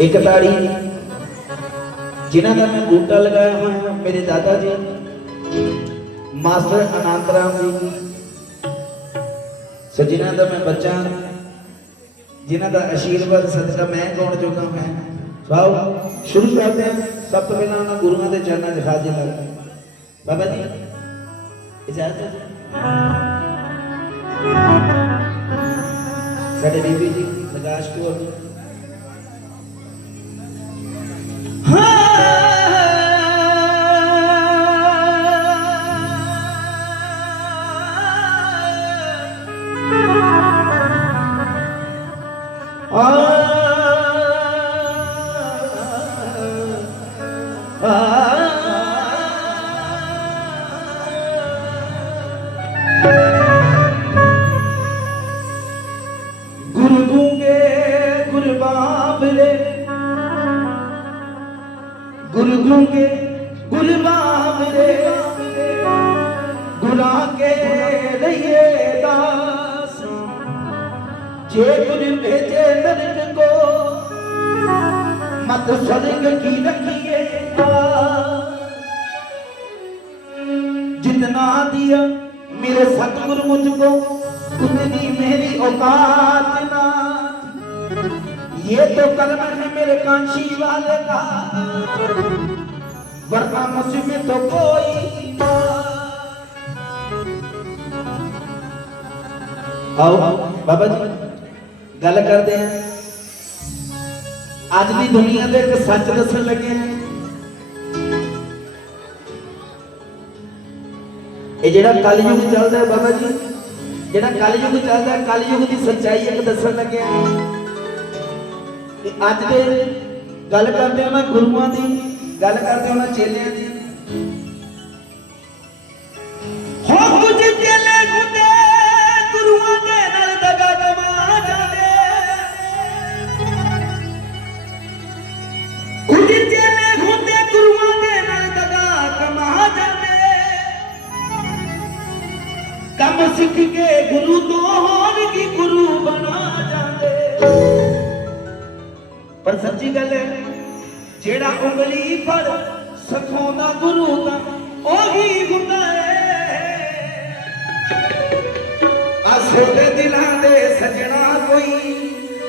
ਇੱਕ ਤਾੜੀ ਜਿਨ੍ਹਾਂ ਦਾ ਮੈਂ ਬੂਟਾ ਲਗਾਇਆ ਹੋਇਆ ਹੈ, ਮੇਰੇ ਦਾਦਾ ਜੀ ਮਾਸਟਰ ਅਨੰਤ ਰਾਮ ਜੀ ਸੋ ਜਿਨ੍ਹਾਂ ਦਾ ਮੈਂ ਬੱਚਾ ਜਿਨ੍ਹਾਂ ਦਾ ਆਸ਼ੀਰਵਾਦ ਸਦਕਾ ਮੈਂ ਕੌਣ ਜੋਗਾ ਮੈਂ ਸਾਓ ਸ਼ੁਰੂ ਕਰਦੇ ਹਾਂ ਸਭ ਤੋਂ ਪਹਿਲਾਂ ਉਹਨਾਂ ਗੁਰੂਆਂ ਦੇ ਚਰਨਾਂ 'ਚ ਹਾਜ਼ਰ ਲੱਗਦਾ ਬਾਬਾ ਜੀ ਇਜਾਜ਼ਤ ਹੈ ਸਾਡੇ ਬੀਬੀ ਜੀ ਪ੍ਰਕਾਸ਼ ਕੌਰ ਜੀ दिया। मेरे सतगुरु मुझको उतनी मेरी औकात ना। ये तो कर्म है मेरे कांशी वाले का। वरना मुझमें तो कोई आओ, बाबा जी, गल करते हैं। आज की दुनिया के सच दस लगे हैं। ਇਹ ਜਿਹੜਾ ਕਲਯੁਗ ਚੱਲਦਾ ਹੈ ਬਾਬਾ ਜੀ, ਜਿਹੜਾ ਕਲਯੁਗ ਚੱਲਦਾ ਹੈ, ਕਲਯੁਗ ਦੀ ਸੱਚਾਈ ਇੱਕ ਦੱਸਣ ਲੱਗਿਆ। ਕਿ ਅੱਜ ਦੇ ਗੱਲ ਕਰਦੇ ਹਾਂ ਮੈਂ ਗੁਰੂਆਂ ਦੀ, ਗੱਲ ਕਰਦੇ ਹਾਂ ਮੈਂ ਚੇਲਿਆਂ ਦੀ। ਅਸਲ ਦਿਲਾਂ ਦੇ ਸਜਣਾ ਕੋਈ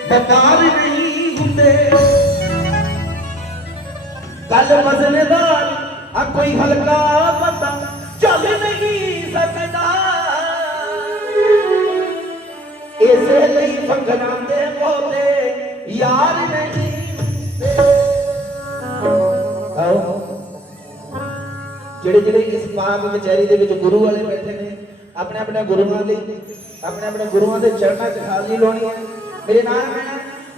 ਵਪਾਰ ਨਹੀਂ ਹੁੰਦੇ। ਗੱਲ ਮਜ਼ਲੇਦਾਰ ਆ ਕੋਈ ਹਲਕਾ ਪਤਾ ਚੱਲ ਨਹੀਂ ਸਕਦਾ। ਇਸੇ ਲਈ ਫੰਗਰਾਂ ਦੇ ਬੋਲੇ ਯਾਰ ਨਹੀਂ। ਆਓ। ਜਿਹੜੇ ਜਿਹੜੇ ਇਸ ਪਾਕ ਵਿਚਾਰੀ ਦੇ ਵਿੱਚ ਗੁਰੂ ਵਾਲੇ ਬੈਠੇ ਨੇ, ਆਪਣੇ ਆਪਣੇ ਗੁਰੂਆਂ ਲਈ ਆਪਣੇ ਆਪਣੇ ਗੁਰੂਆਂ ਦੇ ਚਰਨਾਂ 'ਚ ਹਾਜ਼ਰੀ ਲਾਉਣੀ ਹੈ। ਮੇਰੇ ਨਾਮ ਹੈ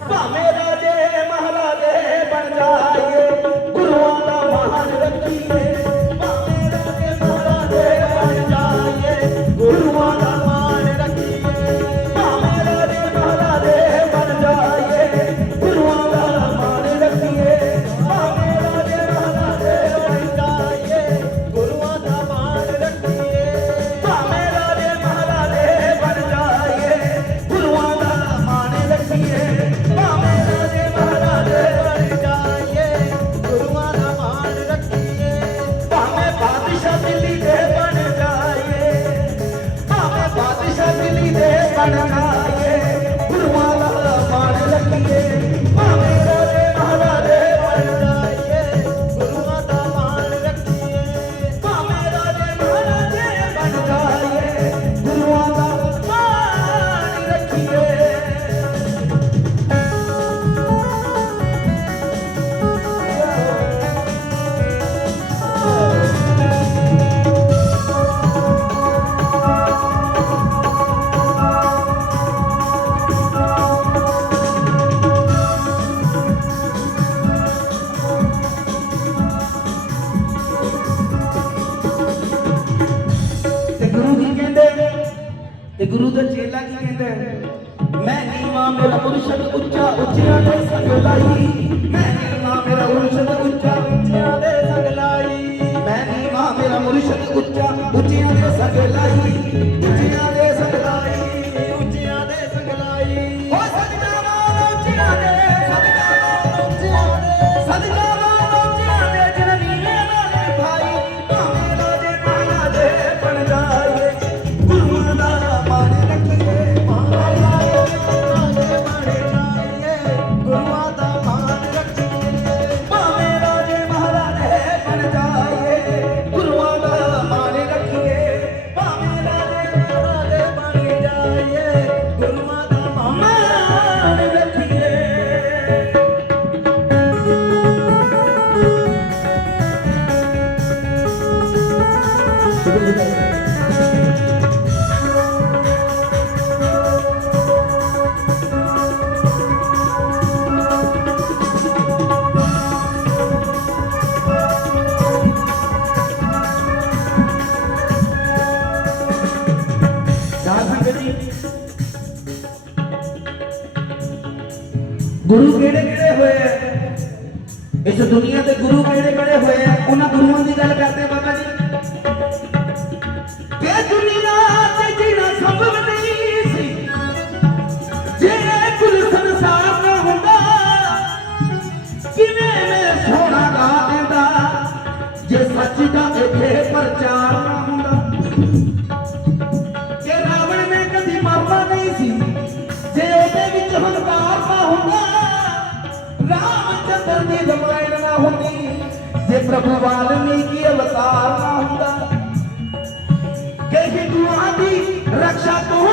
ਭਾਵੇਂ ਰਾਜੇ ਮਹਾਰਾਜੇ ਬਣ ਜਾਈਏ, ਗੁਰੂਆਂ ਦਾ ਤੇ ਗੁਰੂ ਦਾ ਚੇਲਾ ਕੀ ਕਹਿੰਦਾ ਮੈਂ ਨੀਵਾ ਮੇਰਾ ਮੁਰਸ਼ਦ ਉੱਚਾ ਉੱਚਿਆਂ ਦੇ ਸੰਗ ਲਾਈ। ਮੈਂ ਨੀਵਾ ਕਿਹੜੇ ਹੋਏ ਆ। ਇਸ ਦੁਨੀਆ ਤੇ ਗੁਰੂ ਕਿਹੜੇ ਕਿਹੜੇ ਹੋਏ ਆ? ਉਹਨਾਂ ਗੁਰੂਆਂ ਦੀ ਗੱਲ ਕਰਦੇ ਬਾਬਾ ਜੀ। ਕਿ ਦੁਨੀਆ ਤੇ ਜੀਣਾ ਸੰਭਵ ਨਹੀਂ ਸੀ ਜੇ ਕੁਲ ਸੰਸਾਰ ਨਾ ਹੁੰਦਾ, ਕਿਵੇਂ ਮੈਂ ਸੋਹਣਾ ਗਾ ਦਿੰਦਾ ਜੇ ਸੱਚ ਦਾ ਇੱਥੇ ਪ੍ਰਚਾਰ ਪ੍ਰਭੂ ਵਾਲਮੀਕੀ ਅਵਤਾਰ ਨਾ ਹੁੰਦਾ। ਕਿ ਹਿੰਦੂਆਂ ਦੀ ਰੱਖਿਆ ਕੌਣ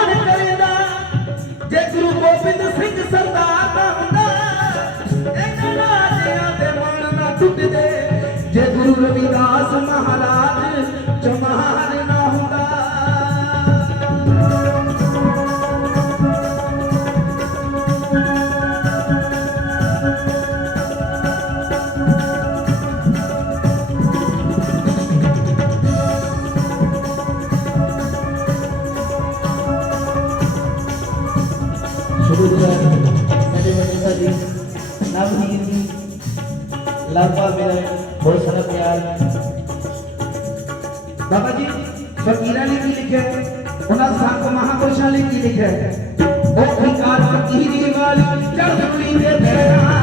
ਬਾਬਾ ਜੀ ਫਕੀਰਾਂ ਨੇ ਕੀ ਲਿਖਿਆ ਹੈ? ਉਹਨਾਂ ਸੰਤ ਮਹਾਪੁਰਸ਼ਾਂ ਨੇ ਕੀ ਲਿਖਿਆ ਹੈ? ਉਹ ਵਿਕਾਰ ਫਕੀਰੀ ਵਾਲੀ ਚੜ੍ਹ ਕੁੜੀ ਦੇ ਬੈਣਾ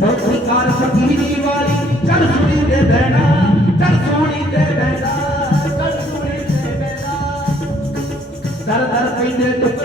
ਉਹ ਵਿਕਾਰ ਫਕੀਰੀ ਵਾਲੀ ਚੜ੍ਹ ਕੁੜੀ ਦੇ ਬੈਣਾ, ਚੜ੍ਹ ਸੋਹਣੀ ਤੇ ਬੈਣਾ, ਚੜ੍ਹ ਸੋਹਣੀ ਤੇ ਬੈਣਾ ਦਰ ਦਰ ਪੈਂਦੇ ਟੁਕੜੇ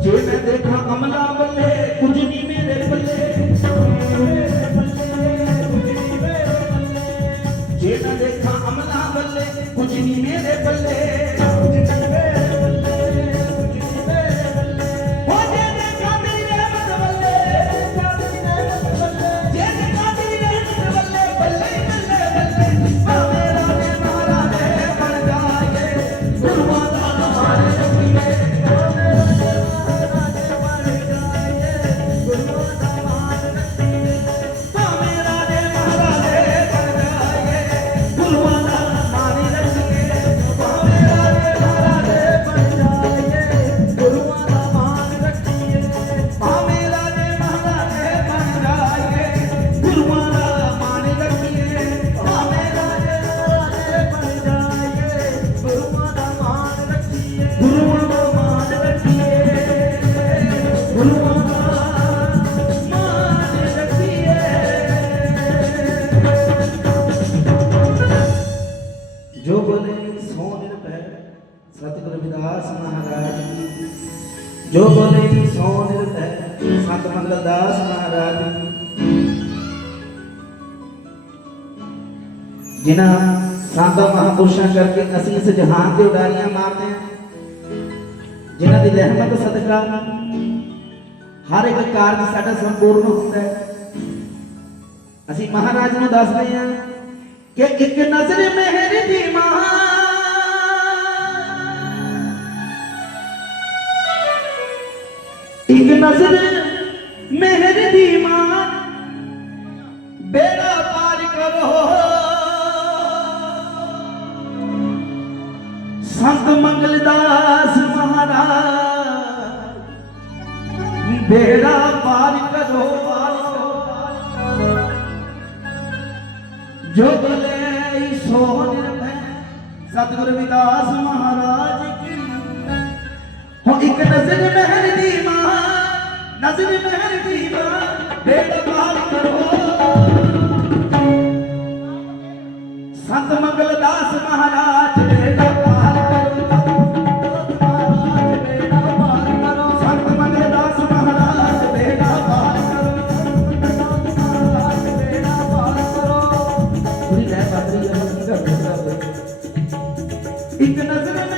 ਜੇ ਮੈਂ ਦੇਖਾਂ ਕਮਲਾ ਬੱਲੇ ਕੁਝ ਨਹੀਂ ਮੇਰੇ ਬੱਲੇ ਜਿਨ੍ਹਾਂ ਸੰਤਾਂ ਮਹਾਪੁਰਸ਼ਾਂ ਕਰਕੇ ਅਸੀਂ ਇਸ ਜਹਾਨ ਤੇ ਉਡਾਰੀਆਂ ਮਾਰਦੇ ਹਾਂ ਜਿਨ੍ਹਾਂ ਦੀ ਰਹਿਮਤ ਸਦਕਾ ਹਰ ਇੱਕ ਕਾਰਜ ਸਾਡਾ ਸੰਪੂਰਨ ਹੁੰਦਾ ਹੈ ਅਸੀਂ ਮਹਾਰਾਜ ਨੂੰ ਦੱਸਦੇ ਹਾਂ ਕਿ ਇੱਕ ਨਜ਼ਰ ਮਿਹਰ ਦੀ ਮਾਂ ਬੇੜਾ ਪਾਰ ਕਰੋ ਜੋ ਬਲੇ ਸੋ ਨਿਰਭੈ ਸਤਿਗੁਰ ਵਿਦਾਸ ਮਹਾਰਾਜ ਕੀ। ਹੋ ਇੱਕ ਨਜ਼ਰ ਮਹਿਰ ਦੀ ਮਾਂ ਨਜ਼ਰ ਮਹਿਰ ਦੀ ਮਾਂ ਬੇੜਾ ਪਾਰ ਕਰੋ। ਸੰਤ ਮੰਗਲ ਦਾਸ ਮਹਾਰਾਜ ਇੱਕ ਨਜ਼ਰ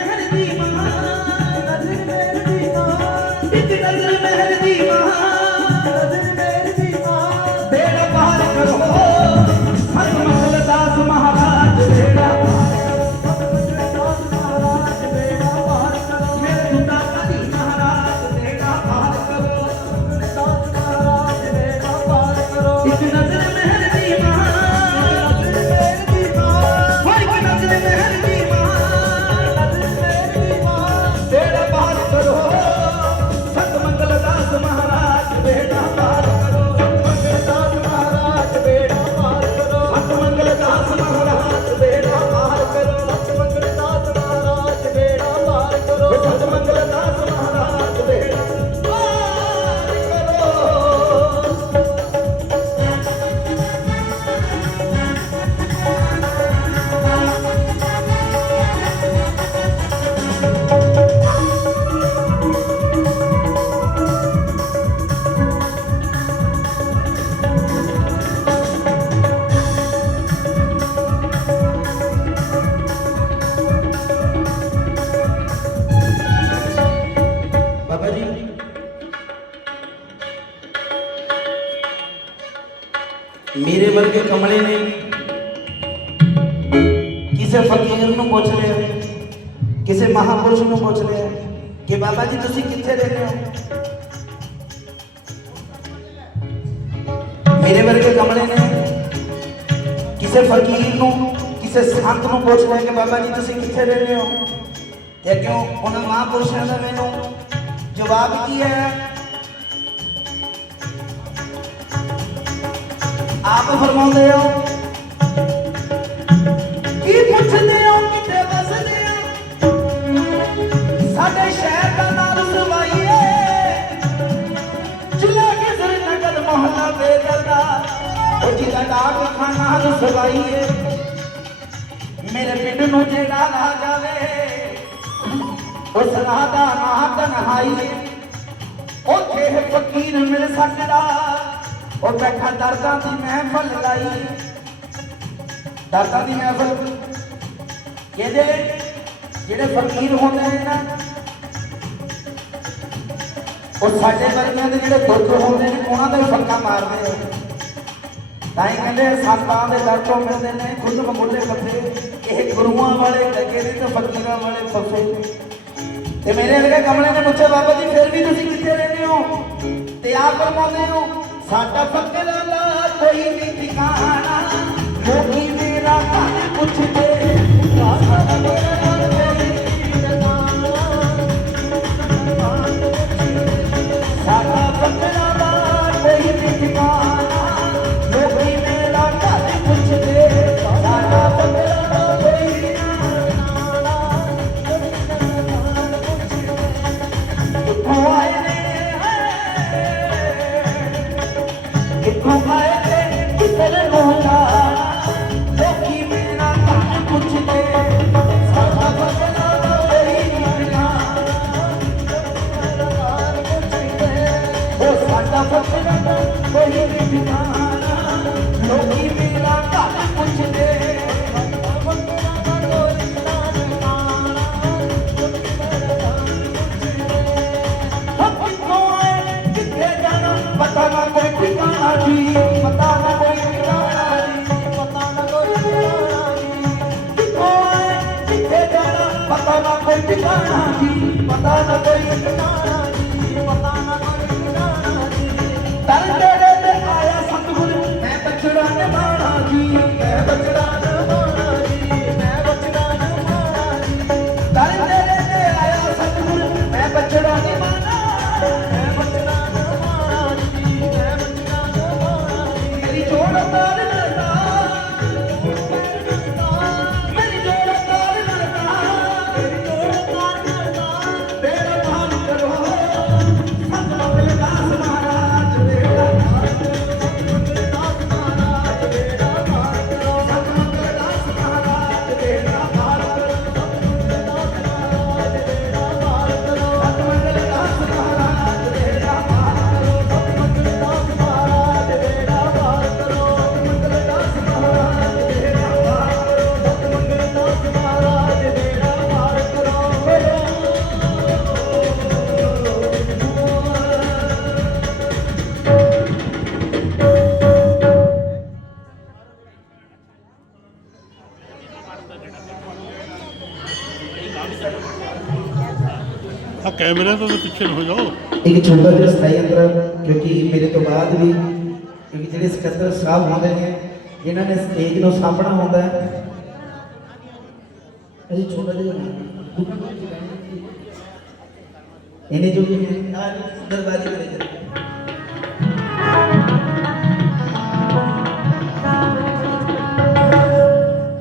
ਮੇਰੇ ਵਰਗੇ ਕਮਲੇ ਨੇ ਕਿਸੇ ਫਕੀਰ ਨੂੰ ਪੁੱਛ ਲਿਆ, ਕਿਸੇ ਮਹਾਪੁਰਸ਼ ਨੂੰ ਪੁੱਛ ਲਿਆ ਕਿ ਬਾਬਾ ਜੀ ਤੁਸੀਂ ਕਿੱਥੇ ਰਹਿੰਦੇ ਹੋ? ਮੇਰੇ ਵਰਗੇ ਕਮਲੇ ਨੇ ਕਿਸੇ ਫਕੀਰ ਨੂੰ, ਕਿਸੇ ਸੰਤ ਨੂੰ ਪੁੱਛ ਲਿਆ ਕਿ ਬਾਬਾ ਜੀ ਤੁਸੀਂ ਕਿੱਥੇ ਰਹਿੰਦੇ ਹੋ? ਤੇ ਕਿਉਂ ਉਹਨਾਂ ਮਹਾਪੁਰਸ਼ਾਂ ਦਾ ਮੈਨੂੰ ਜਵਾਬ ਕੀ ਹੈ ਆਪ ਫਰਮਾਉਂਦੇ ਹੋ? ਕੀ ਪੁੱਛਦੇ ਹੋ? ਕਿੱਥੇ ਵਸਦੇ ਹੋ? ਸਾਡੇ ਸ਼ਹਿਰ ਦਾ ਨਾਮ ਸਵਾਈਏ ਜ਼ਿਲ੍ਹਾ ਕਿਸਰ ਨਗਰ ਮੁਹੱਲਾ ਬੇਦਲ ਦਾ ਉਹ ਜ਼ਿਲ੍ਹਾ ਡਾਕ ਖਾਨਾ ਰਸਵਾਈਏ ਮੇਰੇ ਪਿੰਡ ਨੂੰ ਜਿਹੜਾ ਨਾ ਜਾਵੇ ਉਸ ਰਾਹ ਦਾ ਨਾਂ ਤਨਹਾਈ ਉੱਥੇ ਫਕੀਰ ਮਿਲ ਸਕਦਾ। ਉਹ ਬੈਠਾ ਦਰਦਾਂ ਦੀ ਮਹਿਫਲ ਲਾਈ। ਦਰਦਾਂ ਦੀ ਮਹਿਫਲ? ਇਹਦੇ ਜਿਹੜੇ ਫਕੀਰ ਹੁੰਦੇ ਨੇ ਨਾ। ਉਹ ਸਾਡੇ ਵਰਗਿਆਂ ਦੇ ਜਿਹੜੇ ਦੁੱਖ ਹੁੰਦੇ ਨੇ, ਉਹਨਾਂ ਦਾ ਹੀ ਫੱਕਾ ਮਾਰਦੇ ਆ ਤਾਂ ਹੀ ਕਹਿੰਦੇ ਸੰਤਾਂ ਦੇ ਦਰ ਤੋਂ ਮਿਲਦੇ ਨੇ, ਖੁੱਦ ਮਮੁੱਲੇ ਕੱਪੇ ਇਹ ਗੁਰੂਆਂ ਵਾਲੇ ਲੱਗੇ ਨੇ ਤੇ ਫਕੀਰਾਂ ਵਾਲੇ ਫਸੇ ਤੇ ਮੇਰੇ ਵਰਗੇ ਕਮਲੇ ਨੇ ਪੁੱਛਿਆ, ਬਾਬਾ ਜੀ, ਫਿਰ ਵੀ ਤੁਸੀਂ ਕਿੱਥੇ ਰਹਿੰਦੇ ਹੋ? ਤੇ ਆਪ ਫਰਮਾਉਂਦੇ ਹੋ ਸਾਡਾ ਫਕਰਾਂ ਦਾ ਕੋਈ ਨਹੀਂ ਠਿਕਾਣਾ ਲੋਕੀ ਮੇਰਾ ਘਰ ਪੁੱਛਦੇ ਕਿੱਥੋਂ ਆਏ ਪਤਾ ਨਾ ਕੋਈ ਠਿਕਾਣਾ ਜੀ ਪਤਾ ਨਾ ਕੋਈ ਠਿਕਾਣਾ ਜੀ ਕਿੱਥੋਂ ਪਤਾ ਤੇਰੇ ਤੇ ਆਇਆ ਸਤਿਗੁਰ, ਮੈਂ ਬਚੜਾ ਨਿਭਾਣਾ ਜੀ, ਮੈਂ ਬਚੜਾ ਕੈਮਰੇ ਤੋਂ ਤਾਂ ਪਿੱਛੇ ਨੂੰ ਹੋ ਜਾਓ। ਇੱਕ ਛੋਟਾ ਜਿਹਾ ਸਥਾਈ ਅੰਤਰ ਕਿਉਂਕਿ ਮੇਰੇ ਤੋਂ ਬਾਅਦ ਵੀ ਕਿਉਂਕਿ ਜਿਹੜੇ ਸਕੱਤਰ ਸਾਹਿਬ ਹੁੰਦੇ ਨੇ, ਜਿਨ੍ਹਾਂ ਨੇ ਸਟੇਜ ਨੂੰ ਸਾਂਭਣਾ ਹੁੰਦਾ ਹੈ। ਅਜੀ ਛੋਟਾ ਜਿਹਾ ਇਹਨੇ ਜੋ ਵੀ ਆ ਦਰਬਾਰੀ ਕਰੇ ਜਾਂਦੇ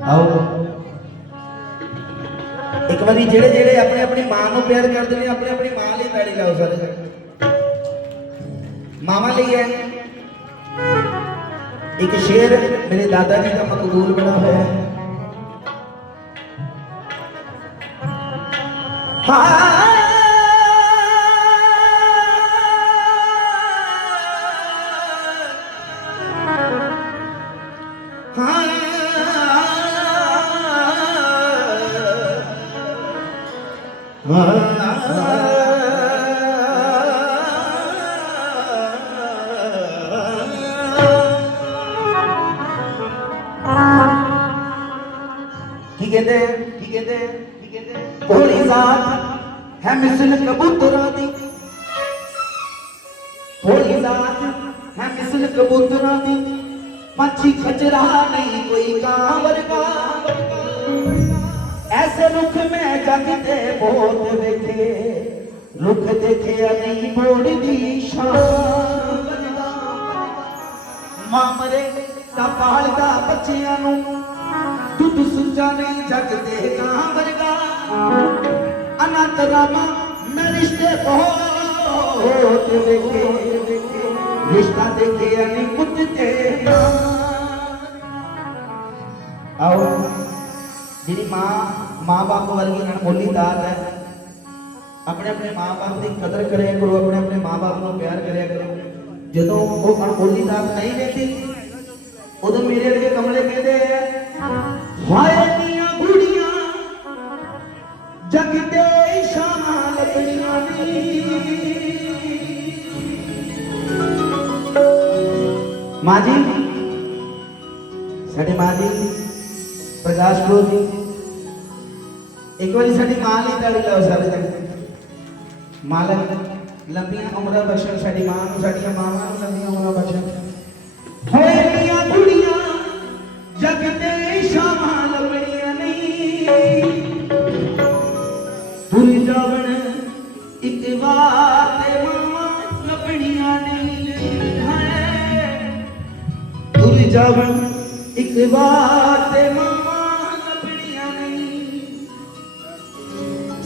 ਆਓ। ਇੱਕ ਵਾਰੀ ਜਿਹੜੇ ਜਿਹੜੇ ਆਪਣੇ ਆਪਣੀ ਮਾਂ ਨੂੰ ਪਿਆਰ ਕਰਦੇ ਨੇ, ਆਪਣੇ ਆਪਣੀ ਮਾਂ ਲਈ ਪੈੜੀ ਲਾਓ ਸਾਰੇ। ਮਾਮਾ ਲਈ ਹੈ। ਇੱਕ ਸ਼ੇਰ ਮੇਰੇ ਦਾਦਾ ਜੀ ਦਾ ਮਕਬੂਲ ਬਣਾ ਹੋਇਆ ਹੈ। ਹਾਂ। ਐਸੇ ਰੁੱਖ ਮੈਂ ਜਗ ਤੇ ਬਹੁਤ ਵੇਖੇ ਰੁੱਖ ਦੇਖਿਆ ਨਹੀਂ ਮੋੜ ਦੀ ਸ਼ਾਨ ਮਾਮਰੇ ਦਾ ਪਾਲਦਾ ਬੱਚਿਆਂ ਨੂੰ ਦੁੱਧ ਸੁੱਚਾ ਨਹੀਂ ਜਗ ਦੇ ਕਾਂ ਵਰਗਾ ਅਨੰਤ ਰਾਮਾ ਮੈਂ ਰਿਸ਼ਤੇ ਬਹੁਤ ਵੇਖੇ ਰਿਸ਼ਤਾ ਦੇਖਿਆ ਨਹੀਂ ਪੁੱਤ ਤੇ ਮਾਂ ਆਓ ਜਿਹੜੀ ਮਾਂ ਮਾਂ ਬਾਪ ਵਰਗੀ ਅਣਮੋਲੀ ਦਾਤ ਹੈ। ਆਪਣੇ ਆਪਣੇ ਮਾਂ ਬਾਪ ਦੀ ਕਦਰ ਕਰਿਆ ਕਰੋ, ਆਪਣੇ ਆਪਣੇ ਮਾਂ ਬਾਪ ਨੂੰ ਪਿਆਰ ਕਰਿਆ ਕਰੋ। ਜਦੋਂ ਉਹ ਅਣਮੋਲੀ ਦਾਤ ਨਹੀਂ ਰਹਿੰਦੀ ਉਦੋਂ ਮੇਰੇ ਵਰਗੇ ਕਮਲੇ ਕਹਿੰਦੇ ਆ, ਹਾਏ ਦੀਆਂ ਗੁੜੀਆਂ ਜਗ ਤੇ ਸ਼ਾਮਾਂ ਲੱਗਣੀਆਂ ਨੀ। ਮਾਂ ਜੀ, ਸਾਡੇ ਮਾਂ ਜੀ, ਪ੍ਰਕਾਸ਼ ਗੁਰੂ ਜੀ ਇੱਕ ਵਾਰੀ ਸਾਡੀ ਮਾਂ ਲਈ ਤਾੜੀ ਲਾਓ ਸਾਰੇ ਜਣੇ ਮਾਲਕ ਲੰਬੀਆਂ ਉਮਰਾਂ ਬਖਸ਼ਣ ਸਾਡੀ ਮਾਂ ਨੂੰ ਸਾਡੀਆਂ ਮਾਵਾਂ ਨੂੰ ਲੰਬੀਆਂ ਉਮਰਾਂ ਬਖਸ਼ਣ ਹੋਏ ਮੀਆਂ ਕੁੜੀਆਂ ਜਗ ਤੇ ਸ਼ਾਮਾਂ ਲੱਭਣੀਆਂ ਨਹੀਂ ਤੁਰ ਜਾਵਣ ਇੱਕ ਵਾਰ ਤੇ ਮਾਵਾਂ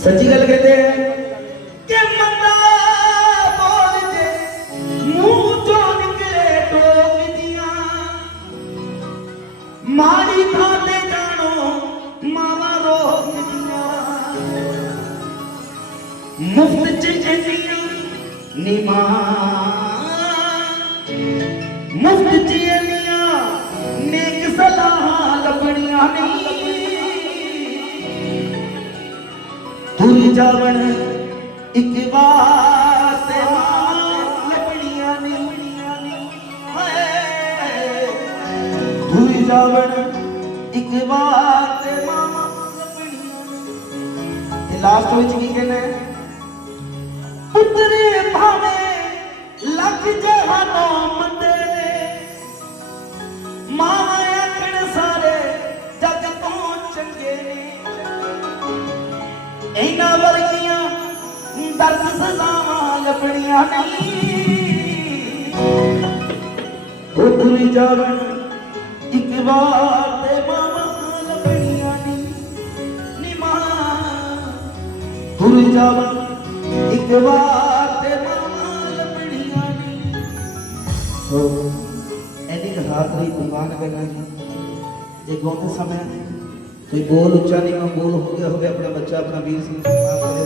सच्ची गल कहते हैं। सची मामा ਤੁਰ ਜਾਵਣ। ਇੱਕ ਵਾਰ ਤੇ ਮਾਂ ਲੱਭਣੀਆਂ ਨਹੀਂ ਹਾਏ ਤੁਰ ਜਾਵਣ। ਇੱਕ ਵਾਰ ਤੇ ਮਾਂ ਲੱਭਣੀਆਂ ਨਹੀਂ ਲਾਸਟ ਵਿੱਚ ਕੀ ਕਹਿੰਦਾ ਹੈ? ਪੁੱਤਰੇ ਭਾਵੇਂ ਲੱਗ ਜਹਾਨੋਂ ਦਰਦ ਸਜ਼ਾਵਾਂ ਲੱਭਣੀਆਂ ਨਹੀਂ। ਉਹ ਤੁਰ ਜਾਵਣ ਇੱਕ ਵਾਰ ਤੇ ਮਾਵਾਂ ਲੱਭਣੀਆਂ ਨਹੀਂ। ਨੀ ਮਾਂ ਤੁਰ ਜਾਵਣ ਇੱਕ ਵਾਰ ਤੇ ਮਾਵਾਂ ਲੱਭਣੀਆਂ ਨਹੀਂ। ਸੋ ਇਹਦੀ ਕਹਾਤ ਲਈ ਕੁਰਬਾਨ ਕਰਨਾ ਜੀ। ਜੇ ਗਾਉਂਦੇ ਸਮੇਂ ਕੋਈ ਬੋਲ ਉੱਚਾ ਨਹੀਂ ਮੈਂ ਬੋਲ ਹੋ ਗਿਆ ਹੋਵੇ ਆਪਣਾ ਬੱਚਾ ਆਪਣਾ ਵੀਰ ਸਿੰਘ। ਮਾਫ ਕਰੇ।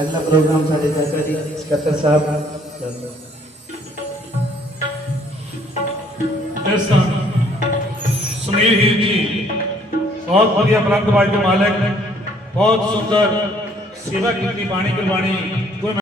ਅਗਲਾ ਪ੍ਰੋਗਰਾਮ ਸਾਡੇ ਚਾਚਾ ਜੀ ਸਕੱਤਰ ਸਾਹਿਬ ਇਸ ਸੁਨੀਲ ਹੀਰ ਜੀ ਬਹੁਤ ਵਧੀਆ ਬਲੰਦ ਆਵਾਜ਼ ਦੇ ਮਾਲਕ ਬਹੁਤ ਸੁੰਦਰ ਸੇਵਾ ਕੀਤੀ ਬਾਣੀ ਗੁਰਬਾਣੀ ਗੁਰੂ